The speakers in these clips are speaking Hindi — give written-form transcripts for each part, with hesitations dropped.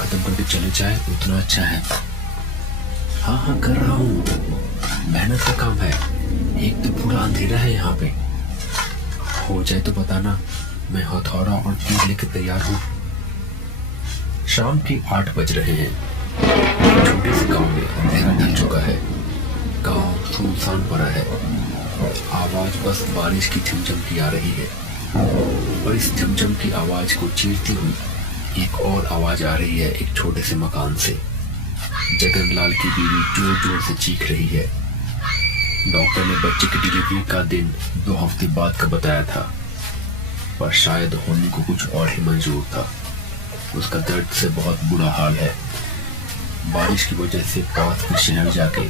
खत्म करके चले जाए उतना अच्छा है। हाँ हाँ कर रहा हूँ, मेहनत का काम है। एक तो पूरा अंधेरा है यहाँ पे। हो जाए तो बताना, मैं हथौड़ा और तीर लेके तैयार हूँ। शाम के 8 बज रहे हैं। छोटे से गांव में अंधेरा ढल चुका है। गांव सुनसान पड़ा है। आवाज बस बारिश की झमझम की आ रही है और इस झमझम की आवाज को चीरती हुई एक और आवाज आ रही है एक छोटे से मकान से। जगनलाल की बीवी जोर जोर से चीख रही है। डॉक्टर ने बच्चे की डिलीवरी का दिन 2 हफ्ते बाद का बताया था, पर शायद होने को कुछ और ही मंजूर था। उसका दर्द से बहुत बुरा हाल है। बारिश की वजह से पास के शहर जाके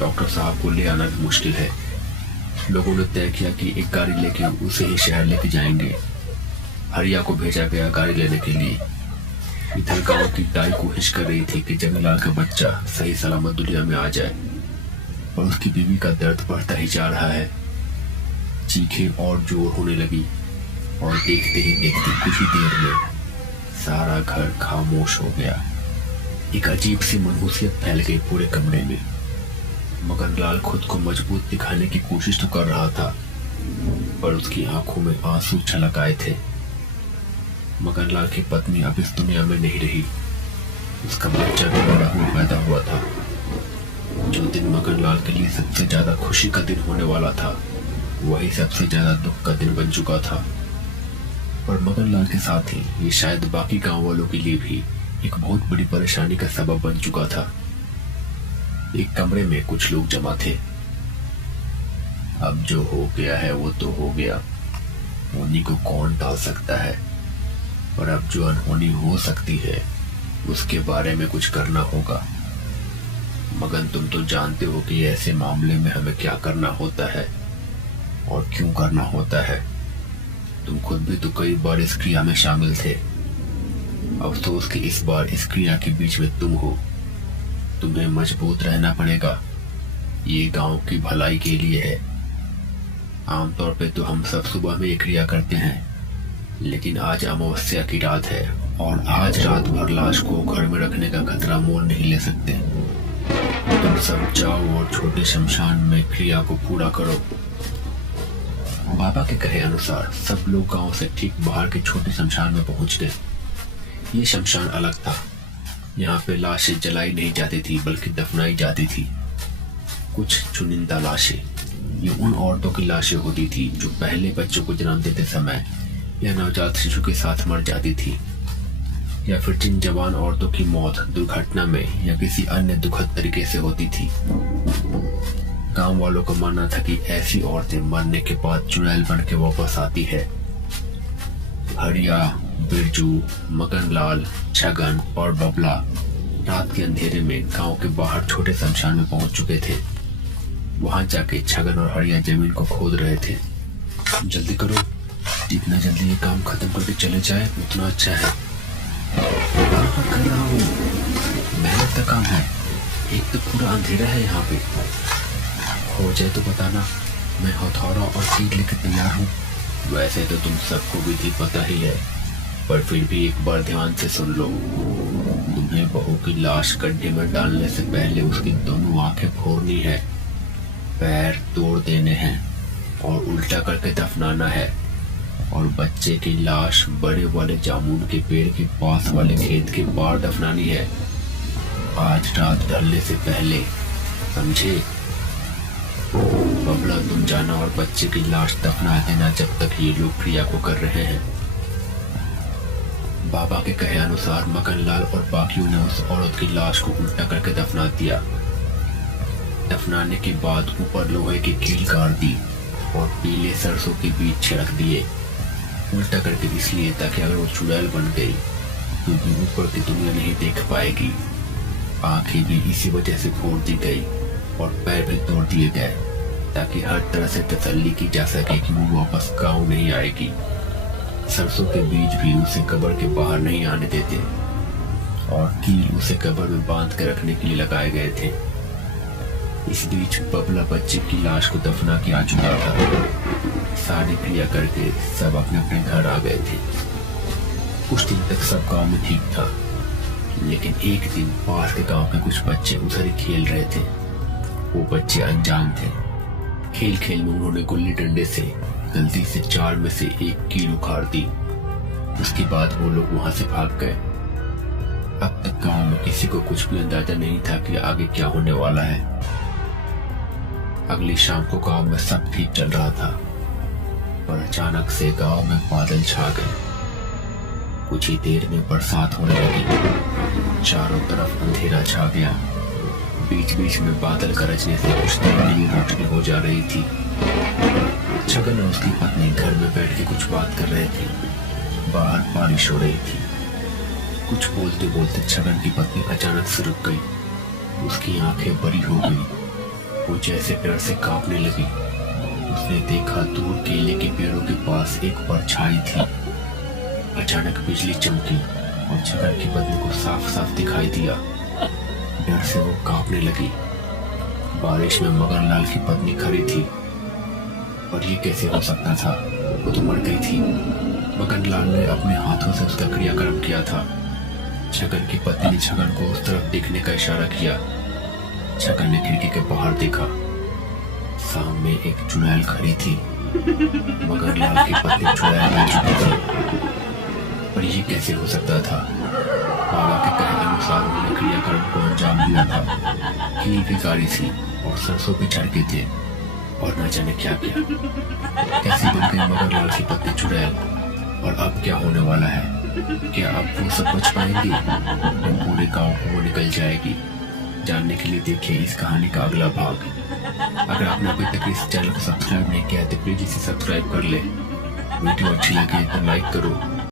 डॉक्टर साहब को ले आना भी मुश्किल है। लोगों ने तय किया कि एक गाड़ी लेके उसे ही शहर लेके जाएंगे। हरिया को भेजा गया गाड़ी लेने के लिए। इधर गांव की दाई कोशिश कर रही थी कि जगनलाल का बच्चा सही सलामत दुनिया में आ जाए, और उसकी बीवी का दर्द बढ़ता ही जा रहा है। चीखें और जोर होने लगी और देखते ही देखते कुछ ही देर में सारा घर खामोश हो गया। एक अजीब सी मनहूसियत फैल गई पूरे कमरे में। मगनलाल खुद को मजबूत दिखाने की कोशिश तो कर रहा था, पर उसकी आंखों में आंसू छलक आए थे। मगनलाल की पत्नी अब इस दुनिया में नहीं रही। उसका बच्चा भी बड़ा हुआ पैदा हुआ था। जो दिन मगनलाल के लिए सबसे ज्यादा खुशी का दिन होने वाला था, वही सबसे ज्यादा दुख का दिन बन चुका था। और मगनलाल के साथ ही ये शायद बाकी गांव वालों के लिए भी एक बहुत बड़ी परेशानी का सबब बन चुका था। एक कमरे में कुछ लोग जमा थे। अब जो हो गया है वो तो हो गया, उन्हीं को कौन टाल सकता है। और अब जो अनहोनी हो सकती है उसके बारे में कुछ करना होगा। मगन, तुम तो जानते हो कि ऐसे मामले में हमें क्या करना होता है और क्यों करना होता है। तुम खुद भी तो कई बार इस क्रिया में शामिल थे। अफसोस कि इस बार इस क्रिया के बीच में तुम हो। तुम्हें मजबूत रहना पड़ेगा। ये गांव की भलाई के लिए है। आमतौर पे तो हम सब सुबह में ये क्रिया करते हैं, लेकिन आज अमावस्या की रात है और आज रात भर लाश को घर में रखने का खतरा मोल नहीं ले सकते। तुम सब जाओ और छोटे शमशान में क्रिया को पूरा करो। बाबा के कहे अनुसार सब लोग गांव से ठीक बाहर के छोटे शमशान में पहुंच गए। ये शमशान अलग था। यहाँ पे लाशें जलाई नहीं जाती थी बल्कि दफनाई जाती थी। कुछ चुनिंदा लाशें, ये उन औरतों की लाशें होती थी जो पहले बच्चों को जन्म देते समय या नवजात शिशु के साथ मर जाती थी, या फिर जिन जवान औरतों की मौत दुर्घटना में या किसी अन्य दुखद तरीके से होती थी। गांव वालों का मानना था कि ऐसी औरतें मरने के बाद चुड़ैल बन के वापस आती है। हरिया, बिरजू, मगनलाल, छगन और बबला रात के अंधेरे में गांव के बाहर छोटे शमशान में पहुंच चुके थे। वहां जाके छगन और हरिया जमीन को खोद रहे थे। जल्दी करो, जितना जल्दी ये काम खत्म करके चले जाए उतना अच्छा है। हाँ कर रहा हूँ, मेहनत का काम है। एक तो पूरा अंधेरा है यहाँ पे। हो जाए तो बताना, मैं हथौड़ा और तीर लेकर तैयार हूँ। वैसे तो तुम सबको विधि पता ही है, पर फिर भी एक बार ध्यान से सुन लो। तुम्हें बहू की लाश गड्ढे में डालने से पहले उसकी दोनों आंखें फोड़नी है, पैर तोड़ देने हैं और उल्टा करके दफनाना है, और बच्चे की लाश बड़े वाले जामुन के पेड़ के पास वाले खेत के पार दफनानी है, आज रात ढलने से पहले, समझे? बबला, तुम जाना और बच्चे की लाश दफना देना जब तक ये लोग क्रिया को कर रहे हैं। बाबा के कहे अनुसार मगनलाल और बाकियों ने उस औरत की लाश को उल्टा करके दफना दिया। दफनाने के बाद ऊपर लोहे की कील गाड़ दी और पीले सरसों के बीज छिड़क दिए। उल्टा करके इसलिए ताकि अगर वो चुड़ैल बन गई तो भी ऊपर की दुनिया नहीं देख पाएगी। आंखें भी इसी वजह से फोड़ दी गई और पैर भी तोड़ दिए गए, ताकि हर तरह से तसल्ली की जा सके कि वो वापस गाँव नहीं आएगी। सरसों के बीज भी उसे कब्र के बाहर नहीं आने देते और कील उसे कब्र में बांध कर रखने के लिए लगाए गए थे। इस बीच बबला बच्चे की लाश को दफना के आ चुका था। सारी क्रिया करके सब अपने अपने घर आ गए थे। कुछ दिन तक सब गांव में ठीक था, लेकिन एक दिन पास के गांव में कुछ बच्चे उधर ही खेल रहे थे। वो बच्चे अनजान थे। खेल खेल में उन्होंने गुल्ली डंडे से गलती से 4 में से 1 कील उखाड़ दी। उसके बाद वो लोग वहां से भाग गए। अब तक गांव में किसी को कुछ भी अंदाजा नहीं था कि आगे क्या होने वाला है। अगली शाम को गांव में सब ठीक चल रहा था, और अचानक से गांव में बादल छा गए। कुछ ही देर में बरसात होने लगी। चारों तरफ अंधेरा छा गया। बीच बीच में बादल गरजने से कुछ देर के लिए रोशनी हो जा रही थी। छगन और उसकी पत्नी घर में बैठ के कुछ बात कर रहे थे। बाहर बारिश हो रही थी। कुछ बोलते बोलते छगन की पत्नी अचानक से रुक गई। उसकी आंखें बड़ी हो गई। वो जैसे डर से कांपने लगी। उसने देखा दूर केले के पेड़ों के पास एक परछाई थी। अचानक बिजली चमकी और छगन की पत्नी को साफ साफ दिखाई दिया। डर से वो कांपने लगी। बारिश में मगनलाल की पत्नी खड़ी थी। और ये कैसे हो सकता था? वो तो मर गई थी। मगनलाल ने अपने हाथों से उसका क्रियाक्रम किया था। छगन की पत्नी ने छगन को उस तरफ देखने का इशारा किया। छगन ने खिड़की के बाहर देखा। सामने एक चुड़ैल खड़ी थी। मगनलाल की पत्नी चुड़ैल बन चुकी थी। पर ये कैसे हो सकता था? बाबा के कहे अनुसार उन्होंने क्रियाक्रम को अंजाम दिया था। कील भी गाड़ी थी और सरसों भी झड़ गए थे, और न जाने क्या किया। कैसे बन गई मगनलाल की पत्नी चुड़ैल? और अब क्या होने वाला है? क्या अब वो सब बच पाएंगे? पूरे गांव को वो निकल जाएगी? जानने के लिए देखिए इस कहानी का अगला भाग। अगर आपने अभी तक इस चैनल को सब्सक्राइब नहीं किया है तो प्लीज इसे सब्सक्राइब कर ले। वीडियो अच्छी लगे तो लाइक करो